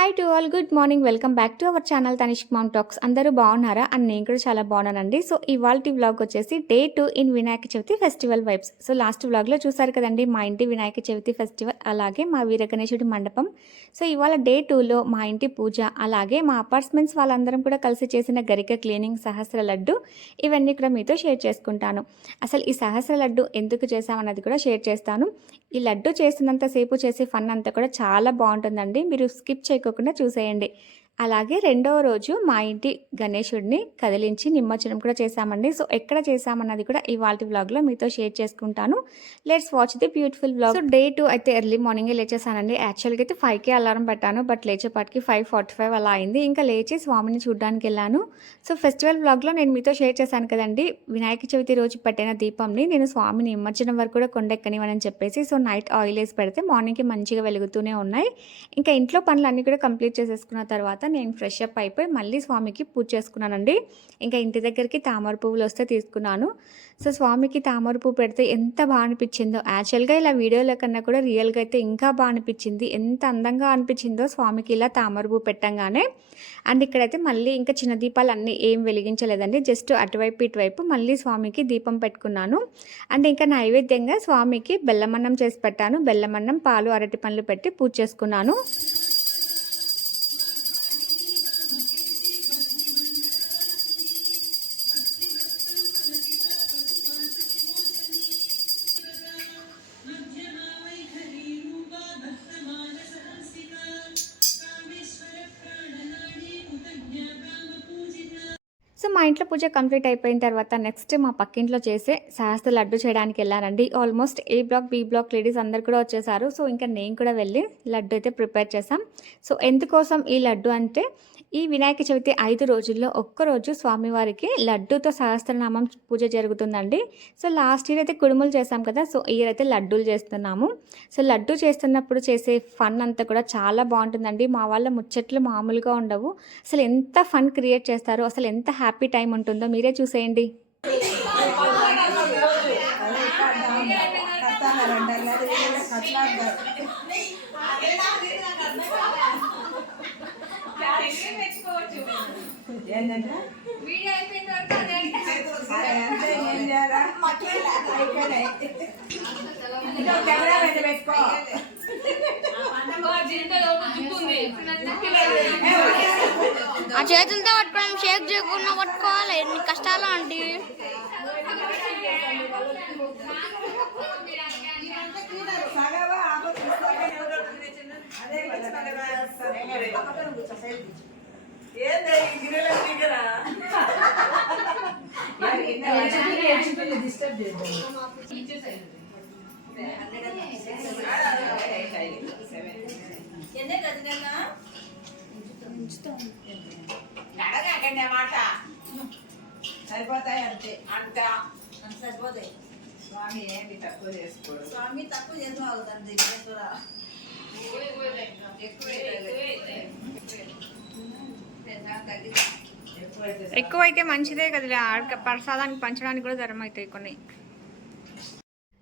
Hi to all good morning welcome back to our channel Tanishq mom talks అందరూ బాగున్నారా? And నేను కూడా చాలా బాగున్నానండి. సో ఇవాళ వ్లాగ్ వచ్చేసి day two in Vinayaka Chavithi festival vibes so last వ్లాగ్లో చూసారు కదండి మా ఇంటి వినాయక చవితి ఫెస్టివల్ అలాగే మా వీర గణేశుడి మండపం. సో ఇవాళ డే టూలో మా ఇంటి పూజ అలాగే మా అపార్ట్మెంట్స్ వాళ్ళందరం కూడా కలిసి చేసిన గరిక క్లీనింగ్ సహస్ర లడ్డు ఇవన్నీ కూడా మీతో షేర్ చేసుకుంటాను. అసలు ఈ సహస్ర లడ్డు ఎందుకు చేసామన్నది కూడా షేర్ చేస్తాను. ఈ లడ్డు చేసినంతసేపు చేసే ఫన్ అంతా కూడా చాలా బాగుంటుందండి. మీరు స్కిప్ మర్చిపోకుండా చూసేయండి. అలాగే రెండవ రోజు మా ఇంటి గణేశుడిని కదిలించి నిమజ్జనం కూడా చేశామండి. సో ఎక్కడ చేశామన్నది కూడా ఇవాళ వ్లాగ్లో మీతో షేర్ చేసుకుంటాను. Let's watch the beautiful vlog so day two అయితే ఎర్లీ మార్నింగే లేచేసానండి యాక్చువల్గా అయితే ఫైవ్కే అలారం పెట్టాను బట్ లేచేపాటికి ఫైవ్ ఫార్టీ ఫైవ్ అలా అయింది. ఇంకా లేచి స్వామిని చూడడానికి వెళ్ళాను. సో ఫెస్టివల్ వ్లాగ్లో నేను మీతో షేర్ చేశాను కదండి. వినాయక చవితి రోజు పెట్టిన దీపంని నేను స్వామిని నిమజ్జనం వరకు కూడా కొండెక్కనివని చెప్పేసి సో నైట్ ఆయిల్ వేసి పెడితే మార్నింగ్కి మంచిగా వెలుగుతూనే ఉన్నాయి. ఇంకా ఇంట్లో పనులన్నీ కూడా కంప్లీట్ చేసేసుకున్న తర్వాత నేను ఫ్రెష్ అప్ అయిపోయి మళ్ళీ స్వామికి పూజ చేసుకున్నానండి. ఇంకా ఇంటి దగ్గరికి తామర పువ్వులు వస్తే తీసుకున్నాను. సో స్వామికి తామర పువ్వు పెడితే ఎంత బాగా అనిపించిందో యాక్చువల్గా ఇలా వీడియోల కన్నా కూడా రియల్గా అయితే ఇంకా బాగా అనిపించింది. ఎంత అందంగా అనిపించిందో స్వామికి ఇలా తామర పువ్వు పెట్టంగానే. అండ్ ఇక్కడైతే మళ్ళీ ఇంకా చిన్న దీపాలు అన్నీ ఏం వెలిగించలేదండి. జస్ట్ అటువైపు ఇటువైపు మళ్ళీ స్వామికి దీపం పెట్టుకున్నాను. అండ్ ఇంకా నైవేద్యంగా స్వామికి బెల్లమన్నం చేసి పెట్టాను. బెల్లమన్నం పాలు అరటి పండ్లు పెట్టి పూజ చేసుకున్నాను. సో మా ఇంట్లో పూజ కంప్లీట్ అయిపోయిన తర్వాత నెక్స్ట్ మా పక్కింట్లో చేసే శాస్త్ర లడ్డు చేయడానికి వెళ్ళానండి almost A block B block ladies అందరు కూడా వచ్చేసారు. సో ఇంకా నేను కూడా వెళ్ళి లడ్డు అయితే ప్రిపేర్ చేసాం సో ఎందుకోసం ఈ లడ్డు అంటే ఈ వినాయక చవితి ఐదు రోజుల్లో ఒక్కరోజు స్వామివారికి లడ్డూతో సహస్రనామం పూజ జరుగుతుందండి సో లాస్ట్ ఇయర్ అయితే కుడుములు చేసాం కదా సో ఇయర్ అయితే లడ్డూలు చేస్తున్నాము సో లడ్డు చేస్తున్నప్పుడు చేసే ఫన్ అంతా కూడా చాలా బాగుంటుందండి మా వాళ్ళ ముచ్చట్లు మామూలుగా ఉండవు అసలు ఎంత ఫన్ క్రియేట్ చేస్తారో అసలు ఎంత హ్యాపీ టైం ఉంటుందో మీరే చూసేయండి ఏంటంటే? వీడియో అయిపోయిన తర్వాత కెమెరా పెట్టుకో. ఆ చేతులతో పట్టుకోవడం షేక్ చేయకుండా పట్టుకోవాలి. ఎన్ని కష్టాలు అంటే ఆపదు అదే ఆ మాట. సరిపోతాయి అంతే. అంత సరిపోతాయి. స్వామి ఏంటి తక్కువ చేసుకోడు? స్వామి తక్కువ చేసుకోగలుగుతాను విఘ్నేశ్వర ఎక్కువైతే ఎక్కువైతే మంచిదే కదా ప్రసాదానికి పంచడానికి కూడా ధరం అవుతాయి కొన్ని.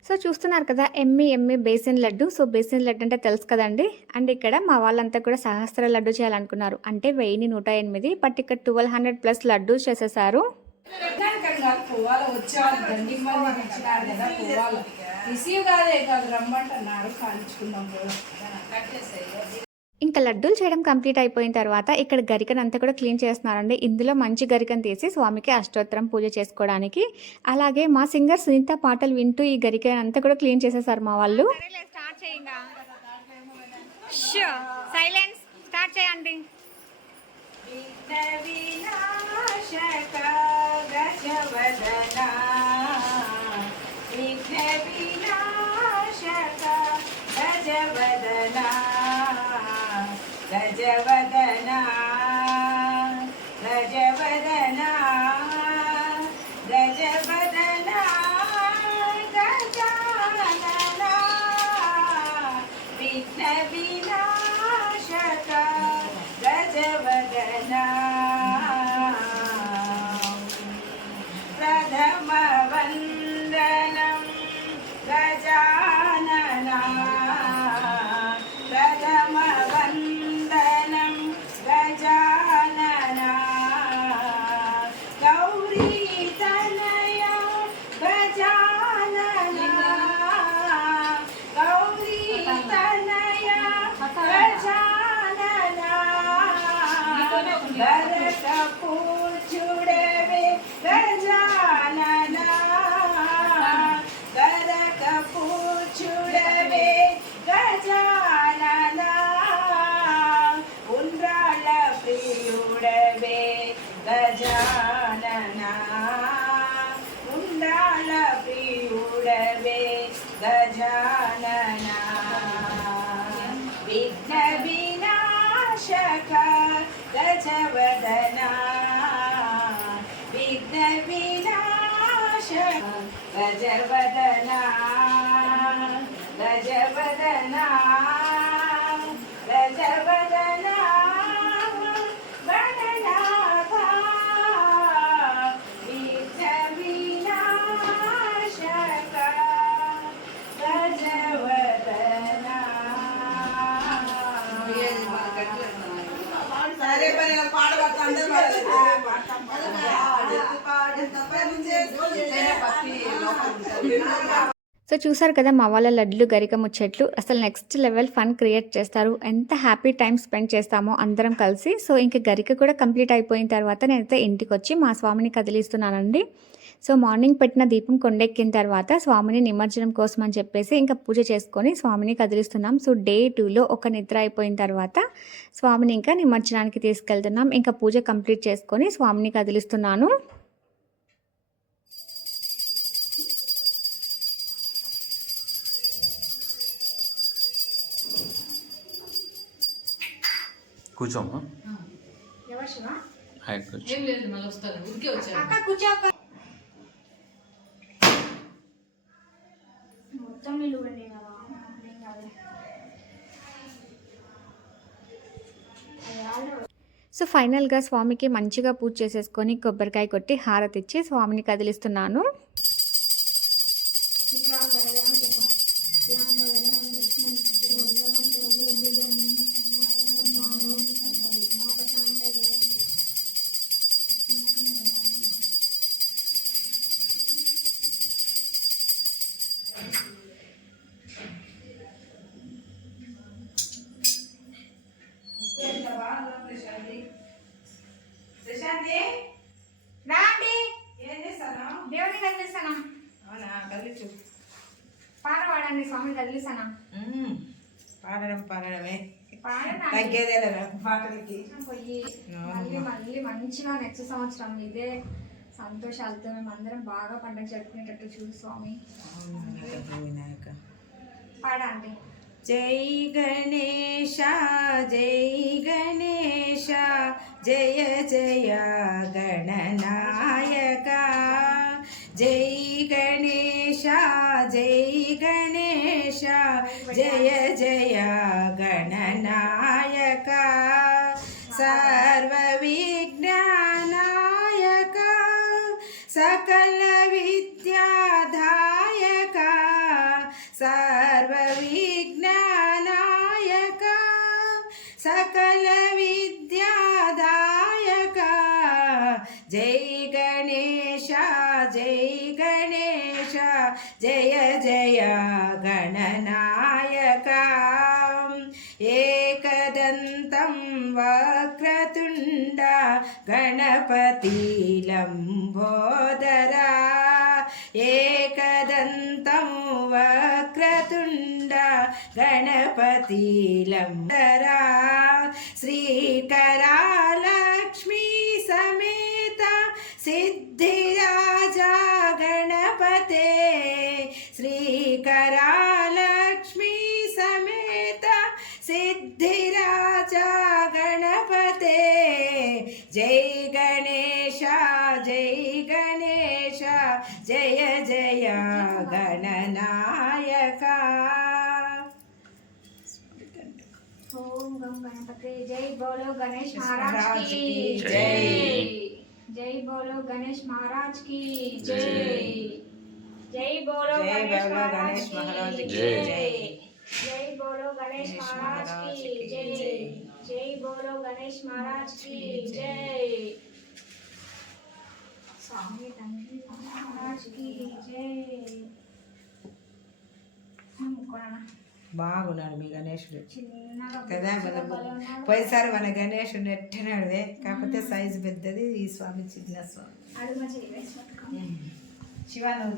సో చూస్తున్నారు కదా ఎమ్మి ఎమ్మి basin laddu. So basin laddu అంటే తెలుసు కదండి. అండ్ ఇక్కడ మా వాళ్ళంతా కూడా సహస్ర లడ్డు చేయాలనుకున్నారు. అంటే వెయ్యి నూట ఎనిమిది బట్ ఇక్కడ ట్వెల్వ్ హండ్రెడ్ ప్లస్ లడ్డు చేసేసారు. రిసీవ్ కాదే కాదు రమ్మంటున్నారు. కాల్చుకుందాం. ఇంకా లడ్డూలు చేయడం కంప్లీట్ అయిపోయిన తర్వాత ఇక్కడ గరికను అంతా కూడా క్లీన్ చేస్తున్నారండి. ఇందులో మంచి గరికను తీసి స్వామికి అష్టోత్తరం పూజ చేసుకోవడానికి. అలాగే మా సింగర్ సునీత పాటలు వింటూ ఈ గరికను అంతా కూడా క్లీన్ చేసేసారు మా వాళ్ళు. సైలెన్స్ స్టార్ట్ చేయండి. విఘ్నవినాశక గజవదనా గజవదనా గజవదనా గజవదనా గజాననా విఘ్న వినాశక గజవదన విఘ్న వినాశ సో చూసారు కదా మా వాళ్ళ లడ్లు గరిక ముచ్చట్లు. అసలు నెక్స్ట్ లెవెల్ ఫన్ క్రియేట్ చేస్తారు. ఎంత హ్యాపీ టైం స్పెండ్ చేస్తామో అందరం కలిసి. సో ఇంకా గరిక కూడా కంప్లీట్ అయిపోయిన తర్వాత నేనైతే ఇంటికి వచ్చి మా స్వామిని కదిలిస్తున్నానండి. సో మార్నింగ్ పెట్టిన దీపం కొండెక్కిన తర్వాత స్వామిని నిమజ్జనం కోసం అని చెప్పేసి ఇంకా పూజ చేసుకొని స్వామిని కదిలిస్తున్నాం. సో డే టూలో ఒక నిద్ర అయిపోయిన తర్వాత స్వామిని ఇంకా నిమజ్జనానికి తీసుకెళ్తున్నాం. ఇంకా పూజ కంప్లీట్ చేసుకొని స్వామిని కదిలిస్తున్నాను. కూర్చోమ్మా కూర్చో ఏం లేదు మళ్ళీ అక్క కూర్చో మొత్తం నిలువండి కాదు. సో ఫైనల్గా స్వామికి మంచిగా పూజ చేసేసుకొని కొబ్బరికాయ కొట్టి హారతి ఇచ్చి స్వామిని కదిలిస్తున్నాను. పాటలకి పోయి మళ్ళీ మళ్ళీ మంచిగా నెక్స్ట్ సంవత్సరం ఇదే సంతోషాలతో మేము అందరం బాగా పండుగ జరుపుకునేటట్టు చూడు స్వామి. వినాయక పాడండి జై గణేశ జై గణేశ జయ జయ గణనాయక. జై గణేశ జై గణేశ జయ జయ గణనాయక. సర్వ విజ్ఞానాయక గణపతి లంబోదరా ఏకదంతం వక్రతుండ గణపతి లంబరా శ్రీకరాలక్ష్మీ సమేత సిద్ధిరాజా గణపతే శ్రీకరా జై గణేశ జై గణేశ జయ జయ గణనాయక ఓం గం గణపతి జై బోలో గణేష్ మహారాజ్కి జై. జై బోలో గణేష్ మహారాజ్కి జై జై బోలో జై గణేష్ బోలో మహారాజ్ గణేష్ మహారాజ్కి కి జై. జై జై బోలో గణేష్ మహారాజ్కి జై స్వామి తండ్రి మహారాజ్కి జై బాగున్నాడు మీ గణేశుడు కదా మన పోయినసారి మన గణేశుడు ఎట్టినాడుదే కాకపోతే సైజు పెద్దది ఈ స్వామి చిన్న స్వామి. శివ నువ్వు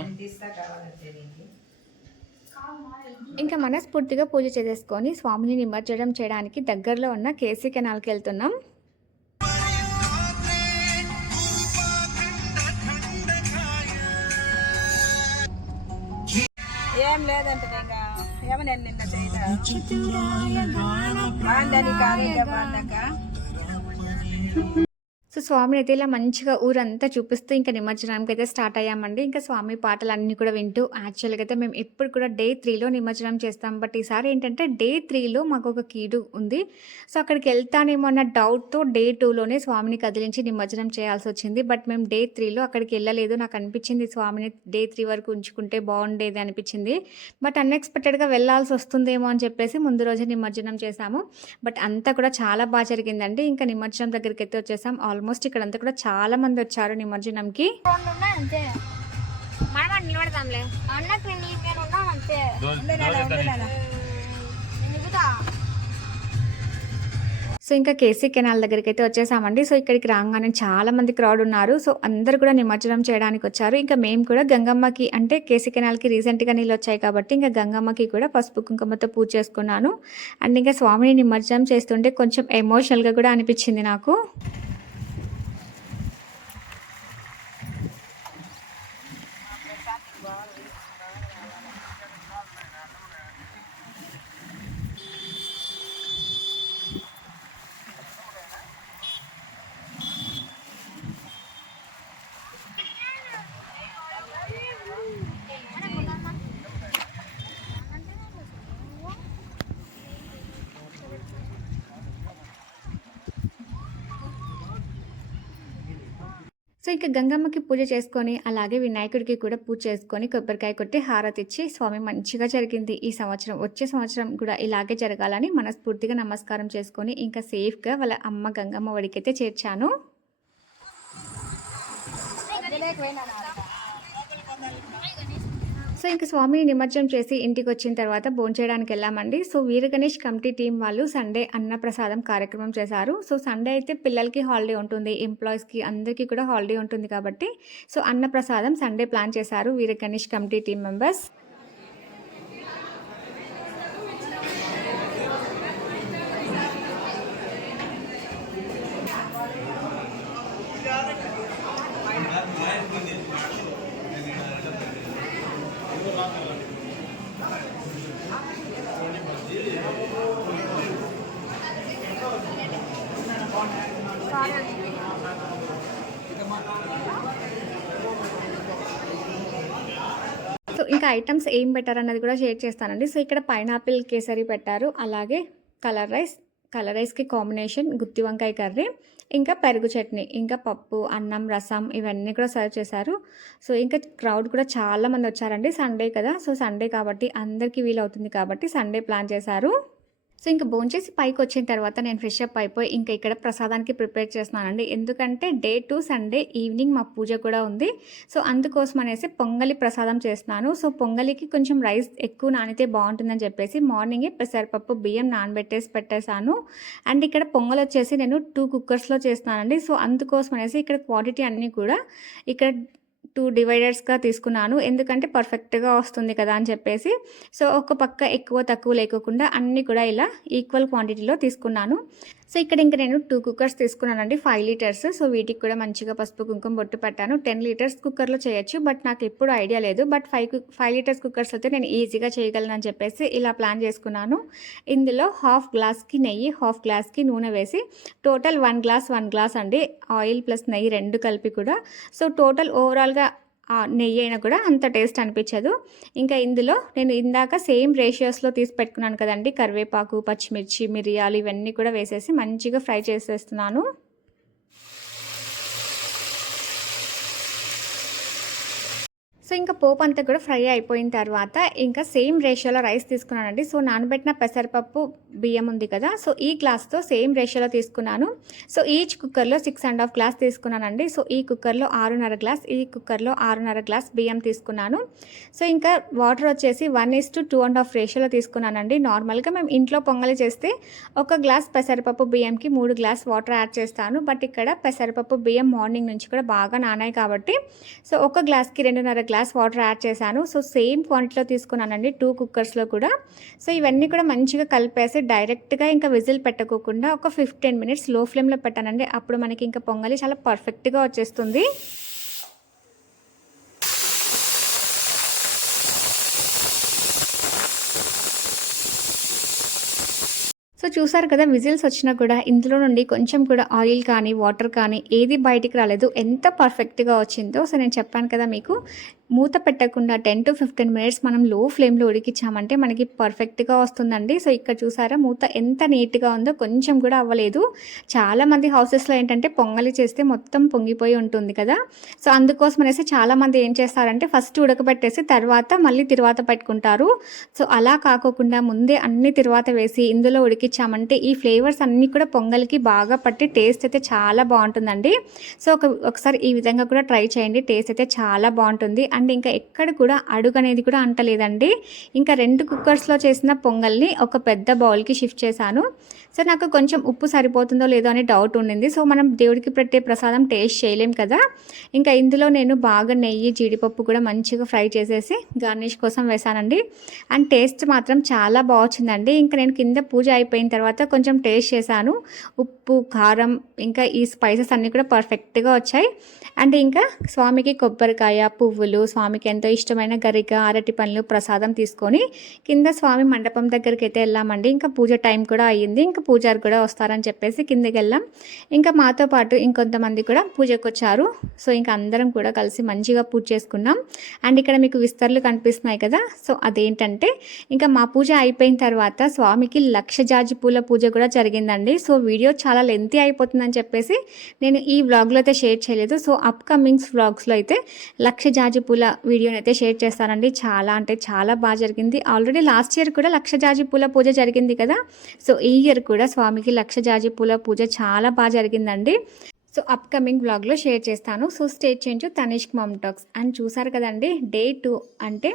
నేను తీస్తా కావాలంటే నీకు. ఇంకా మనస్ఫూర్తిగా పూజ చేసేసుకొని స్వామిని నిమజ్జనం చేయడానికి దగ్గరలో ఉన్న కేసీ కెనాల్కి వెళ్తున్నాం. ఏం లేదంటే నిన్న. చేయదా సో స్వామిని అయితే ఇలా మంచిగా ఊరంతా చూపిస్తూ ఇంకా నిమజ్జనానికి అయితే స్టార్ట్ అయ్యామండి. ఇంకా స్వామి పాటలు అన్నీ కూడా వింటూ యాక్చువల్గా అయితే మేము ఎప్పుడు కూడా డే త్రీలో నిమజ్జనం చేస్తాం. బట్ ఈసారి ఏంటంటే డే త్రీలో మాకు ఒక కీడు ఉంది. సో అక్కడికి వెళ్తానేమో అన్న డౌట్తో డే టూలోనే స్వామిని కదిలించి నిమజ్జనం చేయాల్సి వచ్చింది. బట్ మేము డే త్రీలో అక్కడికి వెళ్ళలేదు. నాకు అనిపించింది స్వామిని డే త్రీ వరకు ఉంచుకుంటే బాగుండేది అనిపించింది. బట్ అన్ఎక్స్పెక్టెడ్గా వెళ్ళాల్సి వస్తుందేమో అని చెప్పేసి ముందు రోజే నిమజ్జనం చేశాము. బట్ అంతా కూడా చాలా బాగా జరిగిందండి. ఇంకా నిమజ్జనం దగ్గరికి అయితే వచ్చేసాం. ఆల్మోస్ట్ ఇక్కడ అంతా కూడా చాలా మంది వచ్చారు నిమజ్జనంకి. నిలబడతాంలే. అన్నకు నేను ఉన్నాను అంతే. సో ఇంకా కేసీ కెనాల్ దగ్గరికి అయితే వచ్చేసామండి. సో ఇక్కడికి రాగానే చాలా మంది క్రౌడ్ ఉన్నారు. సో అందరు కూడా నిమజ్జనం చేయడానికి వచ్చారు. ఇంకా మేము కూడా గంగమ్మకి అంటే కేసీ కెనాల్కి రీసెంట్గా నీళ్ళు వచ్చాయి కాబట్టి ఇంకా గంగమ్మకి కూడా పసుపు కుంకుమతో పూజ చేసుకున్నాను. అండ్ ఇంకా స్వామిని నిమజ్జనం చేస్తుంటే కొంచెం ఎమోషనల్గా కూడా అనిపించింది నాకు. ఇంకా గంగమ్మకి పూజ చేసుకొని అలాగే వినాయకుడికి కూడా పూజ చేసుకొని కొబ్బరికాయ కొట్టి హారతి ఇచ్చి స్వామి మంచిగా జరిగింది. ఈ సంవత్సరం వచ్చే సంవత్సరం కూడా ఇలాగే జరగాలని మనస్ఫూర్తిగా నమస్కారం చేసుకొని ఇంకా సేఫ్గా వాళ్ళ అమ్మ గంగమ్మ వడికైతే చేర్చాను. సో ఇంక స్వామిని నిమజ్జనం చేసి ఇంటికి వచ్చిన తర్వాత భోంచేయడానికి వెళ్ళామండి. So Veera Ganesh committee team వాళ్ళు సండే అన్నప్రసాదం కార్యక్రమం చేశారు. సో సండే అయితే పిల్లలకి హాలిడే ఉంటుంది ఎంప్లాయీస్కి అందరికీ కూడా హాలిడే ఉంటుంది కాబట్టి సో అన్నప్రసాదం సండే ప్లాన్ చేశారు Veera Ganesh committee team members. ఇంకా ఐటమ్స్ ఏం పెట్టారు అన్నది కూడా షేర్ చేస్తానండి. సో ఇక్కడ పైనాపిల్ కేసరి పెట్టారు. అలాగే కలర్ రైస్ కలర్ రైస్కి కాంబినేషన్ గుత్తి వంకాయ కర్రీ ఇంకా పెరుగు చట్నీ ఇంకా పప్పు అన్నం రసం ఇవన్నీ కూడా సర్వ్ చేశారు. సో ఇంకా క్రౌడ్ కూడా చాలా మంది వచ్చారండి సండే కదా. సో సండే కాబట్టి అందరికీ వీలవుతుంది కాబట్టి సండే ప్లాన్ చేశారు. సో ఇంకా భోంచేసి పైకి వచ్చిన తర్వాత నేను ఫ్రెష్ అప్ అయిపోయి ఇంకా ఇక్కడ ప్రసాదానికి ప్రిపేర్ చేస్తున్నానండి. ఎందుకంటే డే టు సండే ఈవినింగ్ మా పూజ కూడా ఉంది. సో అందుకోసం అనేసి పొంగలి ప్రసాదం చేస్తున్నాను. సో పొంగలికి కొంచెం రైస్ ఎక్కువ నానితే బాగుంటుందని చెప్పేసి మార్నింగే పెసరపప్పు బియ్యం నానబెట్టేసి పెట్టేశాను. అండ్ ఇక్కడ పొంగల్ వచ్చేసి నేను టూ కుక్కర్స్లో చేస్తున్నానండి. సో అందుకోసం అనేసి ఇక్కడ క్వాంటిటీ అన్నీ కూడా ఇక్కడ టూ డివైడర్స్గా తీసుకున్నాను. ఎందుకంటే పర్ఫెక్ట్గా వస్తుంది కదా అని చెప్పేసి. సో ఒక పక్క ఎక్కువ తక్కువ లేకోకుండా అన్నీ కూడా ఇలా ఈక్వల్ క్వాంటిటీలో తీసుకున్నాను. సో ఇక్కడ ఇంకా నేను టూ కుక్కర్స్ తీసుకున్నానండి ఫైవ్ లీటర్స్ సో వీటికి కూడా మంచిగా పసుపు కుంకుమ బొట్టు పెట్టాను. టెన్ లీటర్స్ కుక్కర్లో చేయొచ్చు బట్ నాకు ఎప్పుడు ఐడియా లేదు. But five five litres cookers అయితే నేను ఈజీగా చేయగలను అని చెప్పేసి ఇలా ప్లాన్ చేసుకున్నాను. ఇందులో హాఫ్ గ్లాస్కి నెయ్యి హాఫ్ గ్లాస్కి నూనె వేసి total one glass one glass అండి. ఆయిల్ ప్లస్ నెయ్యి రెండు కలిపి కూడా. సో టోటల్ ఓవరాల్గా నెయ్యి అయినా కూడా అంత టేస్ట్ అనిపించదు. ఇంకా ఇందులో నేను ఇందాక సేమ్ రేషియోస్లో తీసి పెట్టుకున్నాను కదండి. కరివేపాకు పచ్చిమిర్చి మిరియాలు ఇవన్నీ కూడా వేసేసి మంచిగా ఫ్రై చేసేస్తున్నాను. సో ఇంకా పోపు అంతా కూడా ఫ్రై అయిపోయిన తర్వాత ఇంకా సేమ్ రేషియోలో రైస్ తీసుకున్నానండి. సో నానబెట్టిన పెసరపప్పు బియ్యం ఉంది కదా సో ఈ గ్లాస్తో సేమ్ రేషియోలో తీసుకున్నాను. సో ఈచ్ కుక్కర్లో సిక్స్ అండ్ హాఫ్ గ్లాస్ తీసుకున్నానండి. సో ఈ కుక్కర్లో ఆరున్నర గ్లాస్ ఈ కుక్కర్లో ఆరున్నర గ్లాస్ బియ్యం తీసుకున్నాను. సో ఇంకా వాటర్ వచ్చేసి one is to two and half రేషియోలో తీసుకున్నానండి. నార్మల్గా మేము ఇంట్లో పొంగలి చేస్తే ఒక గ్లాస్ పెసరపప్పు బియ్యంకి మూడు గ్లాస్ వాటర్ యాడ్ చేస్తాను. బట్ ఇక్కడ పెసరపప్పు బియ్యం మార్నింగ్ నుంచి కూడా బాగా నానాయి కాబట్టి సో ఒక గ్లాస్కి రెండున్నర గ్లాస్ వాటర్ యాడ్ చేశాను. సో సేమ్ క్వాంటిటీలో తీసుకున్నానండి. టూ కుక్కర్స్లో కూడా. సో ఇవన్నీ కూడా మంచిగా కలిపేసి డైరెక్ట్గా ఇంకా విజిల్ పెట్టకోకుండా ఒక ఫిఫ్టీన్ మినిట్స్లో ఫ్లేమ్లో పెట్టానండి. అప్పుడు మనకి ఇంకా పొంగలి చాలా పర్ఫెక్ట్గా వచ్చేస్తుంది. సో చూసారు కదా విజిల్స్ వచ్చినా కూడా ఇందులో నుండి కొంచెం కూడా ఆయిల్ కానీ వాటర్ కానీ ఏది బయటికి రాలేదు. ఎంత పర్ఫెక్ట్గా వచ్చిందో. సో నేను చెప్పాను కదా మీకు. మూత పెట్టకుండా టెన్ టు ఫిఫ్టీన్ మినిట్స్ మనం లో ఫ్లేమ్లో ఉడికించామంటే మనకి పర్ఫెక్ట్గా వస్తుందండి. సో ఇక్కడ చూసారా మూత ఎంత నీట్గా ఉందో కొంచెం కూడా అవ్వలేదు. చాలామంది హౌసెస్లో ఏంటంటే పొంగలి చేస్తే మొత్తం పొంగిపోయి ఉంటుంది కదా. సో అందుకోసం అనేసి చాలామంది ఏం చేస్తారంటే ఫస్ట్ ఉడకబెట్టేసి తర్వాత మళ్ళీ తిరువాత పెట్టుకుంటారు. సో అలా కాకోకుండా ముందే అన్ని తిరువాత వేసి ఇందులో ఉడికించామంటే ఈ ఫ్లేవర్స్ అన్నీ కూడా పొంగల్కి బాగా పట్టి టేస్ట్ అయితే చాలా బాగుంటుందండి. సో ఒక ఒకసారి ఈ విధంగా కూడా ట్రై చేయండి. టేస్ట్ అయితే చాలా బాగుంటుంది. అండ్ ఇంకా ఎక్కడ కూడా అడుగు అనేది కూడా అంటలేదండి. ఇంకా రెండు కుక్కర్స్లో చేసిన పొంగల్ని ఒక పెద్ద బౌల్కి షిఫ్ట్ చేశాను. సో నాకు కొంచెం ఉప్పు సరిపోతుందో లేదో అనే డౌట్ ఉండింది. సో మనం దేవుడికి పెట్టే ప్రసాదం టేస్ట్ చేయలేం కదా. ఇంకా ఇందులో నేను బాగా నెయ్యి జీడిపప్పు కూడా మంచిగా ఫ్రై చేసేసి గార్నిష్ కోసం వేసానండి అండ్ టేస్ట్ మాత్రం చాలా బాగుందండి ఇంకా నేను కింద పూజ అయిపోయిన తర్వాత కొంచెం టేస్ట్ చేశాను. ఉప్పు కారం ఇంకా ఈ స్పైసెస్ అన్నీ కూడా పర్ఫెక్ట్గా వచ్చాయి. అండ్ ఇంకా స్వామికి కొబ్బరికాయ పువ్వులు స్వామికి ఎంతో ఇష్టమైన గరిక అరటి పండ్లు ప్రసాదం తీసుకొని కింద స్వామి మండపం దగ్గరికి అయితే వెళ్ళామండి. ఇంకా పూజ టైం కూడా అయ్యింది. ఇంకా పూజారి కూడా వస్తారని చెప్పేసి కిందకి వెళ్ళాం. ఇంకా మాతో పాటు ఇంకొంతమంది కూడా పూజకు వచ్చారు. సో ఇంకా అందరం కూడా కలిసి మంచిగా పూజ చేసుకున్నాం. అండ్ ఇక్కడ మీకు విస్తరలు కనిపిస్తున్నాయి కదా. సో అదేంటంటే ఇంకా మా పూజ అయిపోయిన తర్వాత స్వామికి లక్ష జాజి పూల పూజ కూడా జరిగిందండి. సో వీడియో చాలా లెంతీ అయిపోతుందని చెప్పేసి నేను ఈ వ్లాగ్లో అయితే షేర్ చేయలేదు. సో అప్కమింగ్స్ వ్లాగ్స్లో అయితే లక్ష జాజి పూల వీడియోని అయితే షేర్ చేస్తానండి. చాలా అంటే చాలా బాగా జరిగింది. ఆల్రెడీ లాస్ట్ ఇయర్ కూడా లక్ష జాజి పూల పూజ జరిగింది కదా. సో ఈ ఇయర్ కూడా స్వామికి లక్ష జాజి పూల పూజ చాలా బాగా జరిగిందండి. సో అప్కమింగ్ వ్లాగ్లో షేర్ చేస్తాను. సో స్టేట్ చేంజ్ తనిష్క్ మామ్ టాక్స్ అండ్ చూసారు కదండి డే టూ అంటే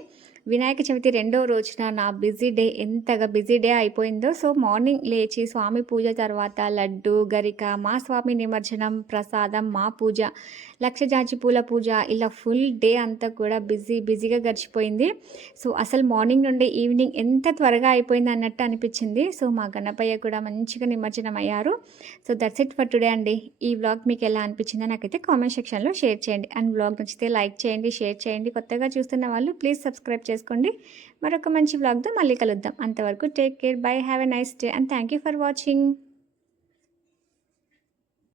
వినాయక చవితి రెండో రోజున నా బిజీ డే ఎంతగా బిజీ డే అయిపోయిందో సో మార్నింగ్ లేచి స్వామి పూజ తర్వాత లడ్డు గరిక మా స్వామి నిమజ్జనం ప్రసాదం మా పూజ లక్షజాజి పూల పూజ ఇలా ఫుల్ డే అంతా కూడా బిజీ బిజీగా గడిచిపోయింది. సో అసలు మార్నింగ్ నుండి ఈవినింగ్ ఎంత త్వరగా అయిపోయింది అన్నట్టు అనిపించింది. సో మా గణపయ్య కూడా మంచిగా నిమజ్జనం అయ్యారు. So that's it for today అండి. ఈ వ్లాగ్ మీకు ఎలా అనిపించిందో నాకైతే కామెంట్ సెక్షన్లో షేర్ చేయండి. అండ్ వ్లాగ్ నచ్చితే లైక్ చేయండి షేర్ చేయండి. కొత్తగా చూస్తున్న వాళ్ళు ప్లీజ్ సబ్స్క్రైబ్ చేసుకోండి. మరొక మంచి వ్లాగ్తో మళ్ళీ కలుద్దాం. అంతవరకు take care bye have a nice day and thank you for watching